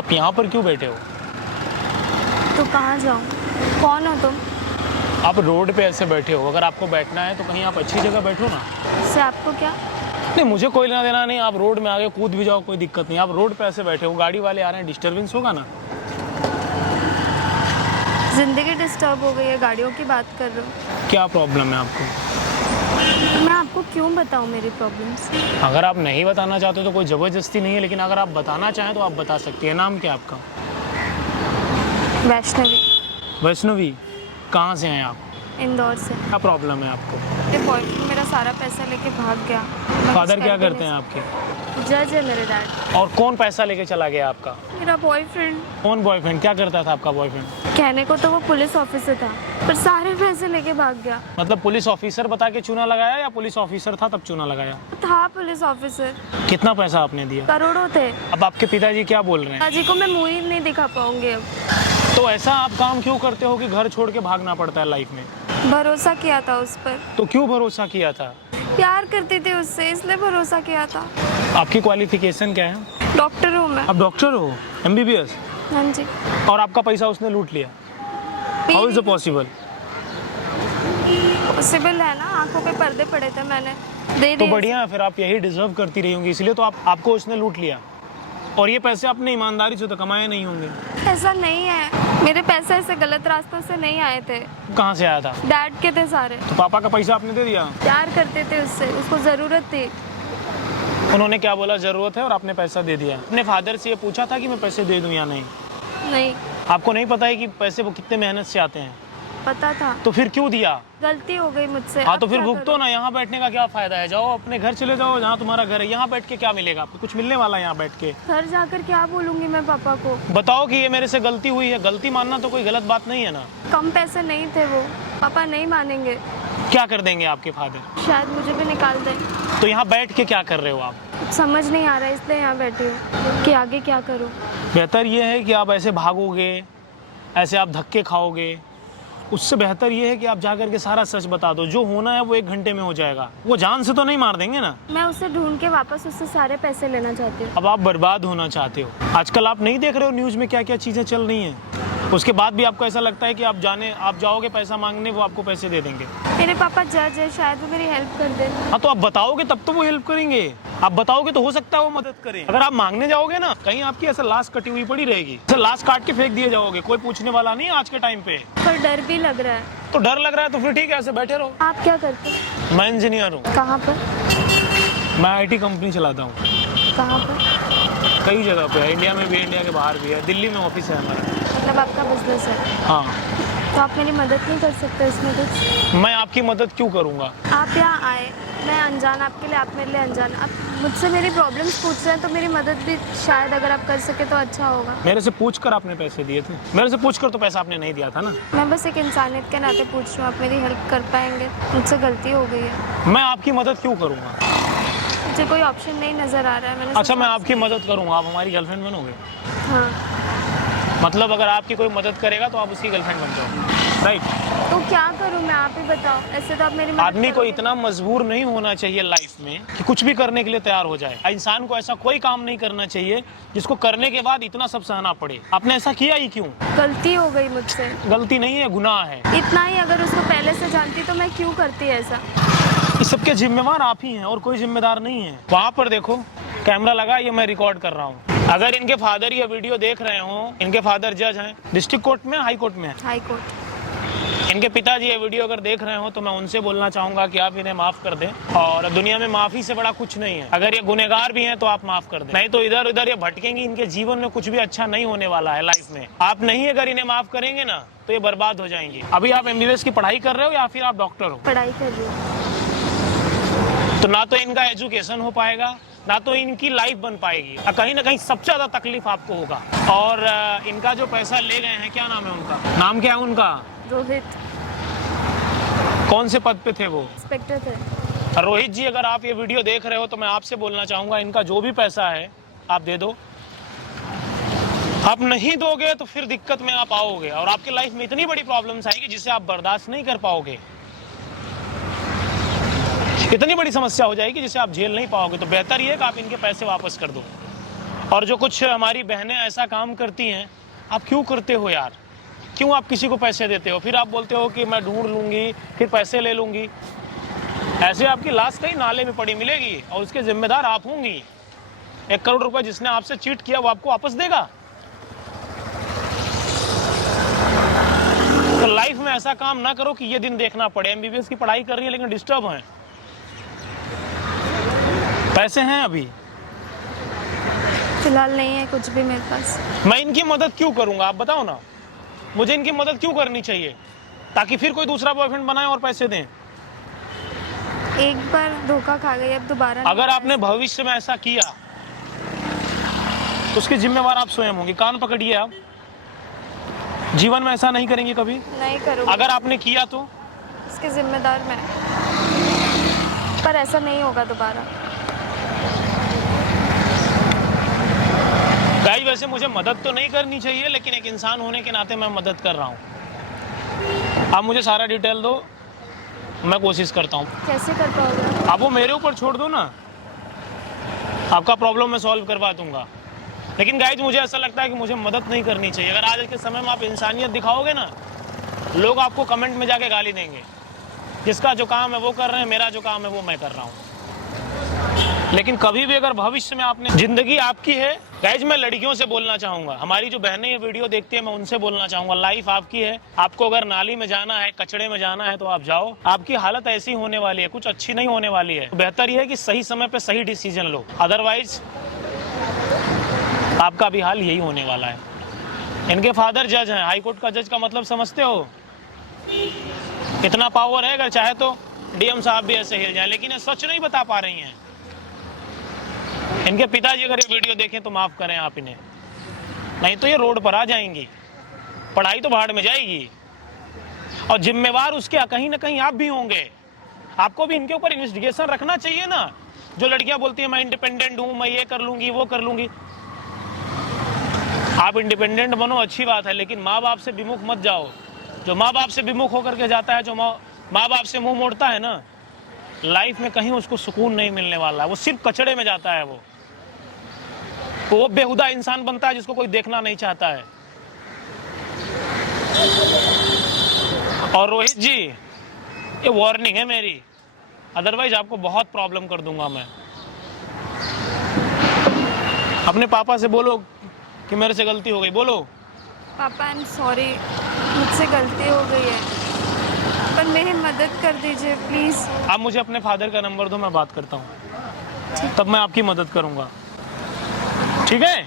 आप यहाँ पर क्यों बैठे हो? तो कहाँ जाऊँ? कौन हो तुम? आप रोड पे ऐसे बैठे हो, अगर आपको बैठना है तो कहीं आप अच्छी जगह बैठो ना। इससे आपको क्या? नहीं, मुझे कोई लेना देना नहीं, आप रोड में आगे कूद भी जाओ, कोई दिक्कत नहीं। आप रोड पे ऐसे बैठे हो, गाड़ी वाले आ रहे हैं, डिस्टर्बेंस होगा ना। जिंदगी डिस्टर्ब हो गई है, गाड़ियों की बात कर रहे हो? क्या प्रॉब्लम है आपको? मैं आपको क्यों बताऊँ मेरी प्रॉब्लम्स? अगर आप नहीं बताना चाहते तो कोई ज़बरदस्ती नहीं है, लेकिन अगर आप बताना चाहें तो आप बता सकती हैं। नाम क्या है आपका? वैष्णवी। वैष्णवी, कहाँ से हैं आप? इंदौर से। क्या प्रॉब्लम है आपको? मेरे बॉयफ्रेंड मेरा सारा पैसा लेके भाग गया। मैं फादर कुछ क्या कर भी करते हैं नहीं आपके? सकती। जज है मेरे डैड। और कौन पैसा लेके चला गया आपका? मेरा बॉयफ्रेंड। कौन बॉयफ्रेंड? क्या करता था आपका बॉयफ्रेंड? कहने को तो वो पुलिस ऑफिसर था, पर सारे पैसे लेके भाग गया। मतलब पुलिस ऑफिसर बता के चूना लगाया या पुलिस ऑफिसर था तब चूना लगाया? था पुलिस ऑफिसर। कितना पैसा आपने दिया? करोड़ों थे। अब आपके पिताजी क्या बोल रहे हैं? पिताजी को मैं मुंह ही नहीं दिखा पाऊंगी अब। तो ऐसा आप काम क्यों करते हो कि घर छोड़ के भागना पड़ता है लाइफ में? भरोसा किया था उस पर। तो क्यों भरोसा किया था? प्यार करती थी उससे, इसलिए भरोसा किया था। आपकी क्वालिफिकेशन क्या है? डॉक्टर हूँ मैं। आप डॉक्टर हो, MBBS, हाँ जी। और आपका पैसा उसने लूट लिया? How is it possible? Possible है ना, आंखों पे पर्दे पड़े थे, मैंने दे तो दिए। बढ़िया है, फिर आप यही डिजर्व करती रही होंगी, इसलिए तो आपको उसने लूट लिया। और ये पैसे आपने ईमानदारी से तो कमाए नहीं होंगे। ऐसा नहीं है, मेरे पैसे ऐसे गलत रास्तों से नहीं आए थे। कहाँ से आया था? डैड के थे सारे। तो पापा का पैसा आपने दे दिया? प्यार करते थे उससे, उसको जरूरत थी। उन्होंने क्या बोला, जरूरत है, और आपने पैसा दे दिया? अपने फादर से ये पूछा था कि मैं पैसे दे दूं या नहीं? नहीं। आपको नहीं पता है कि पैसे वो कितने मेहनत से आते हैं? पता था। तो फिर क्यों दिया? गलती हो गई मुझसे। हाँ, अब तो फिर क्या भुगतो करूं? ना। यहाँ बैठने का क्या फायदा है? जाओ अपने घर चले जाओ, जहाँ तुम्हारा घर है। यहाँ बैठ के क्या मिलेगा आपको? कुछ मिलने वाला है यहाँ बैठ के? घर जाकर क्या बोलूंगी मैं पापा को? बताओ कि ये मेरे से गलती हुई है। गलती मानना तो कोई गलत बात नहीं है ना। कम पैसे नहीं थे वो, पापा नहीं मानेंगे। क्या कर देंगे आपके फादर? शायद मुझे भी निकाल दें। तो यहाँ बैठ के क्या कर रहे हो आप? कुछ समझ नहीं आ रहा है, इसलिए यहाँ बैठी हूँ कि आगे क्या करूँ। बेहतर ये है कि आप ऐसे भागोगे, ऐसे आप धक्के खाओगे, उससे बेहतर ये है कि आप जाकर के सारा सच बता दो। जो होना है वो 1 घंटे में हो जाएगा। वो जान से तो नहीं मार देंगे ना। मैं उसे ढूंढ के वापस उससे सारे पैसे लेना चाहती हूँ। अब आप बर्बाद होना चाहते हो। आजकल आप नहीं देख रहे हो न्यूज़ में क्या क्या चीज़ें चल रही हैं? उसके बाद भी आपको ऐसा लगता है कि आप जाओगे पैसा मांगने, वो आपको पैसे दे देंगे। मेरे पापा जज है, शायद वो मेरी हेल्प कर दे। हाँ, तो आप बताओगे तब तो वो हेल्प करेंगे। आप बताओगे तो हो सकता है वो मदद करें। अगर आप मांगने जाओगे ना, कहीं आपकी ऐसे लाश कटी हुई पड़ी रहेगी, ऐसे लाश काट के फेंक दिए जाओगे, कोई पूछने वाला नहीं है आज के टाइम पे। पर डर भी लग रहा है। तो डर लग रहा है तो फिर ठीक है, ऐसे बैठे रहो। आप क्या करते हैं? मैं इंजीनियर हूँ। कहाँ पर? मैं IT कंपनी चलाता हूँ। कहाँ पर? कई जगह पे है, इंडिया में भी है, इंडिया के बाहर भी है। दिल्ली में ऑफिस है हमारा। मतलब आपका बिजनेस है? हाँ। तो आप मेरी मदद नहीं कर सकते इसमें कुछ? मैं आपकी मदद क्यों करूँगा? आप यहाँ आए, मैं अनजान आपके लिए, आप मेरे लिए अनजान। आप मुझसे मेरी प्रॉब्लम्स पूछ रहे हैं, तो मेरी मदद भी शायद अगर आप कर सके तो अच्छा होगा। मेरे से पूछ कर आपने पैसे दिए थे? मेरे से पूछ कर तो पैसा आपने नहीं दिया था ना। मैं बस एक इंसानियत के नाते पूछ रही हूँ, आप मेरी हेल्प कर पाएंगे? मुझसे गलती हो गई है। मैं आपकी मदद क्यों करूँगा? मुझे कोई ऑप्शन नहीं नज़र आ रहा है। मैंने अच्छा, मैं सोचा आपकी मदद करूँगा, आप हमारी गर्लफ्रेंड बनोगे? हाँ। मतलब अगर आपकी कोई मदद करेगा तो आप उसकी गर्लफ्रेंड बन जाओगे, राइट? तो क्या करूँ मैं, आप ही बताओ। ऐसे तो आप मेरी मदद आदमी को करोगे। इतना मजबूर नहीं होना चाहिए लाइफ में कि कुछ भी करने के लिए तैयार हो जाए। इंसान को ऐसा कोई काम नहीं करना चाहिए जिसको करने के बाद इतना सब सहना पड़े। आपने ऐसा किया ही क्यों? गलती हो गई मुझसे। गलती नहीं है, गुनाह है। इतना ही अगर उसको पहले से जानती तो मैं क्यों करती ऐसा? इस सबके जिम्मेवार आप ही हैं और कोई जिम्मेदार नहीं है। वहाँ पर देखो, कैमरा लगा, ये मैं रिकॉर्ड कर रहा हूँ। अगर इनके फादर ये वीडियो देख रहे हो, इनके फादर जज हैं, डिस्ट्रिक्ट कोर्ट में, हाई कोर्ट में। High court. इनके पिताजी ये वीडियो अगर देख रहे हो तो मैं उनसे बोलना चाहूंगा कि आप इन्हें माफ कर दें। और दुनिया में माफी से बड़ा कुछ नहीं है। अगर ये गुनहगार भी हैं तो आप माफ कर दें, नहीं तो इधर उधर ये भटकेंगी। इनके जीवन में कुछ भी अच्छा नहीं होने वाला है लाइफ में। आप नहीं अगर इन्हें माफ करेंगे ना तो ये बर्बाद हो जाएंगी। अभी आप MBBS की पढ़ाई कर रहे हो या फिर आप डॉक्टर हो? पढ़ाई कर रही हूँ। तो ना तो इनका एजुकेशन हो पाएगा, ना तो इनकी लाइफ बन पाएगी। कहीं ना कहीं सबसे ज्यादा तकलीफ आपको होगा। और इनका जो पैसा ले गए हैं, क्या नाम है उनका? नाम क्या है उनका? रोहित। कौन से पद पे थे वो? इंस्पेक्टर थे। रोहित जी, अगर आप ये वीडियो देख रहे हो तो मैं आपसे बोलना चाहूंगा, इनका जो भी पैसा है आप दे दो। आप नहीं दोगे तो फिर दिक्कत में आप आओगे और आपकी लाइफ में इतनी बड़ी प्रॉब्लम्स आएगी जिसे आप बर्दाश्त नहीं कर पाओगे। इतनी बड़ी समस्या हो जाएगी जिसे आप झेल नहीं पाओगे। तो बेहतर ये है कि आप इनके पैसे वापस कर दो। और जो कुछ हमारी बहनें ऐसा काम करती हैं, आप क्यों करते हो यार? क्यों आप किसी को पैसे देते हो, फिर आप बोलते हो कि मैं ढूंढ लूंगी, फिर पैसे ले लूंगी। ऐसे आपकी लाश कहीं नाले में पड़ी मिलेगी और उसके जिम्मेदार आप होंगी। 1 करोड़ रुपए जिसने आपसे चीट किया वो आपको वापस देगा? तो लाइफ में ऐसा काम ना करो कि ये दिन देखना पड़े। MBBS की पढ़ाई कर रही है लेकिन डिस्टर्ब हैं, पैसे हैं अभी फिलहाल नहीं है कुछ भी मेरे पास। मैं इनकी मदद क्यों करूंगा, आप बताओ ना। मुझे इनकी मदद क्यों करनी चाहिए? ताकि फिर कोई दूसरा बॉयफ्रेंड बनाए और पैसे दें। एक बार धोखा खा गई, अब दोबारा नहीं। अगर आपने भविष्य में ऐसा किया तो उसके जिम्मेवार आप स्वयं होंगे। कान पकड़िए, आप जीवन में ऐसा नहीं करेंगे कभी। नहीं करूँगी। अगर आपने किया तो इसके जिम्मेदार मैं, पर ऐसा नहीं होगा दोबारा। गाइस वैसे मुझे मदद तो नहीं करनी चाहिए, लेकिन एक इंसान होने के नाते मैं मदद कर रहा हूँ। आप मुझे सारा डिटेल दो, मैं कोशिश करता हूँ। कैसे कर पाओगे? आप वो मेरे ऊपर छोड़ दो ना, आपका प्रॉब्लम मैं सॉल्व करवा दूंगा। लेकिन गाइस मुझे ऐसा लगता है कि मुझे मदद नहीं करनी चाहिए। अगर आज के समय में आप इंसानियत दिखाओगे ना, लोग आपको कमेंट में जाके गाली देंगे। जिसका जो काम है वो कर रहे हैं, मेरा जो काम है वो मैं कर रहा हूँ। लेकिन कभी भी अगर भविष्य में आपने, जिंदगी आपकी है गाइस। मैं लड़कियों से बोलना चाहूंगा, हमारी जो बहनें ये वीडियो देखती है, मैं उनसे बोलना चाहूंगा, लाइफ आपकी है। आपको अगर नाली में जाना है, कचड़े में जाना है तो आप जाओ। आपकी हालत ऐसी होने वाली है, कुछ अच्छी नहीं होने वाली है। बेहतर यह है कि सही समय पे सही डिसीजन लो, अदरवाइज आपका भी हाल यही होने वाला है। इनके फादर जज हैं, हाई कोर्ट का जज का मतलब समझते हो? इतना पावर है, अगर चाहे तो DM साहब भी ऐसे हिल जाए, लेकिन ये सच नहीं बता पा रही हैं। इनके पिताजी अगर ये वीडियो देखें तो माफ करें आप इन्हें, नहीं तो ये रोड पर आ जाएंगी, पढ़ाई तो भाड़ में जाएगी। और जिम्मेवार उसके कहीं ना कहीं आप भी होंगे। आपको भी इनके ऊपर इन्वेस्टिगेशन रखना चाहिए ना। जो लड़कियां बोलती हैं मैं इंडिपेंडेंट हूं, मैं ये कर लूंगी वो कर लूंगी। आप इंडिपेंडेंट बनो, अच्छी बात है, लेकिन माँ बाप से विमुख मत जाओ। जो माँ बाप से विमुख होकर के जाता है, जो माँ बाप से मुंह मोड़ता है ना, लाइफ में कहीं उसको सुकून नहीं मिलने वाला। वो सिर्फ कचड़े में जाता है। वो बेहुदा इंसान बनता है जिसको कोई देखना नहीं चाहता है। और रोहित जी, ये वार्निंग है मेरी, अदरवाइज आपको बहुत प्रॉब्लम कर दूंगा मैं। अपने पापा से बोलो कि मेरे से गलती हो गई, बोलो। पापा आई एम सॉरी, मुझसे गलती हो गई है, पर मेरी मदद कर दीजिए प्लीज़। आप मुझे अपने फादर का नंबर दो, मैं बात करता हूँ, तब मैं आपकी मदद करूँगा, ठीक है?